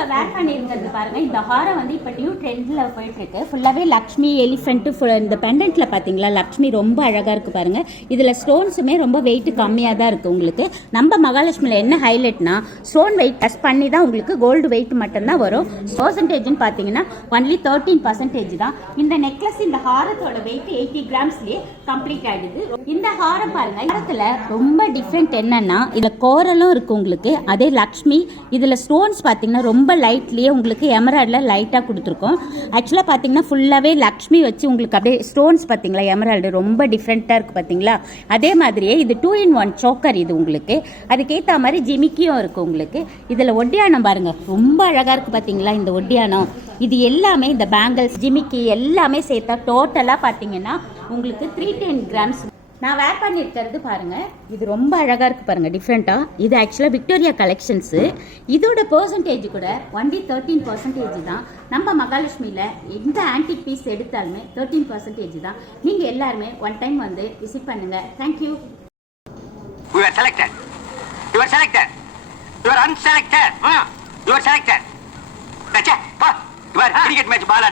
இப்ப வேர் பண்ணியிருக்கிறது பாருங்க, இந்த ஹாரம் வந்து இப்ப நியூ ட்ரெண்ட்ல போயிட்டு இருக்கு. ஃபுல்லாவே லக்ஷ்மி எலிஃபென்ட், இந்த பெண்டன்ட்ல பாத்தீங்களா லக்ஷ்மி ரொம்ப அழகா இருக்கு பாருங்க. இதுல ஸ்டோன்ஸுமே ரொம்ப வெயிட் கம்மியா தான் இருக்கு. உங்களுக்கு நம்ம மகாலட்சுமியில என்ன ஹைலைட்னா ஸ்டோன் வெயிட் டெஸ்ட் பண்ணி தான் உங்களுக்கு கோல்டு வெயிட் மட்டும் தான் வரும். பர்சன்டேஜ்னு பாத்தீங்கன்னா ஒன்லி 13% தான். இந்த நெக்லஸ் இந்த ஹாரத்தோட வெயிட் 80 கிராம்ஸ்லயே கம்ப்ளீட் ஆயிடுது. இந்த ஹாரம் பாருங்க, ஹாரத்துல ரொம்ப டிஃப்ரெண்ட் என்னன்னா இதுல கோரலும் இருக்கு உங்களுக்கு, அதே லக்ஷ்மி. இதுல ஸ்டோன்ஸ் பாத்தீங்கன்னா ரொம்ப லைட்லயே உங்களுக்கு எமரால்ட்ல லைட்டா கொடுத்துருக்கோம். ஆக்சுவலா பாத்தீங்கன்னா ஃபுல்லாவே லக்ஷ்மி வச்சு உங்களுக்கு அப்படியே ஸ்டோன்ஸ் பாத்தீங்களா எமரால்டு ரொம்ப டிஃப்ரெண்டா இருக்கு பாத்தீங்களா. அதே மாதிரியே இது 2-in-1 சோக்கர். இது உங்களுக்கு அதுக்கேற்ற மாதிரி ஜிமிக்கியும் இருக்கு உங்களுக்கு. இதுல ஒட்டியானம் பாருங்க ரொம்ப அழகா இருக்கு பாத்தீங்களா. இந்த ஒட்டியானம் இது எல்லாமே இந்த பேங்கிள்ஸ் ஜிமிக்கி எல்லாமே சேர்த்தா டோட்டலா பாத்தீங்கன்னா உங்களுக்கு 310 கிராம்ஸ். நான் வேர் பண்ணியிருக்கிறது பாருங்க, இது ரொம்ப அழகா இருக்கு பாருங்க டிஃப்ரெண்டா. இது ஆக்சுவலா விக்டோரியா கலெக்ஷன்ஸ். இதோட பெர்சன்டேஜ் கூட ஒன்லி 13% தான். நம்ம மகாலட்சுமியில எந்த ஆன்டிக் பீஸ் எடுத்தாலுமே 13% தான். நீங்க எல்லாருமே ஒன் டைம் வந்து விசிட் பண்ணுங்க. Thank you. You are selected. You are selected. You are unselected. You are selected. That's it. You are cricket match ball.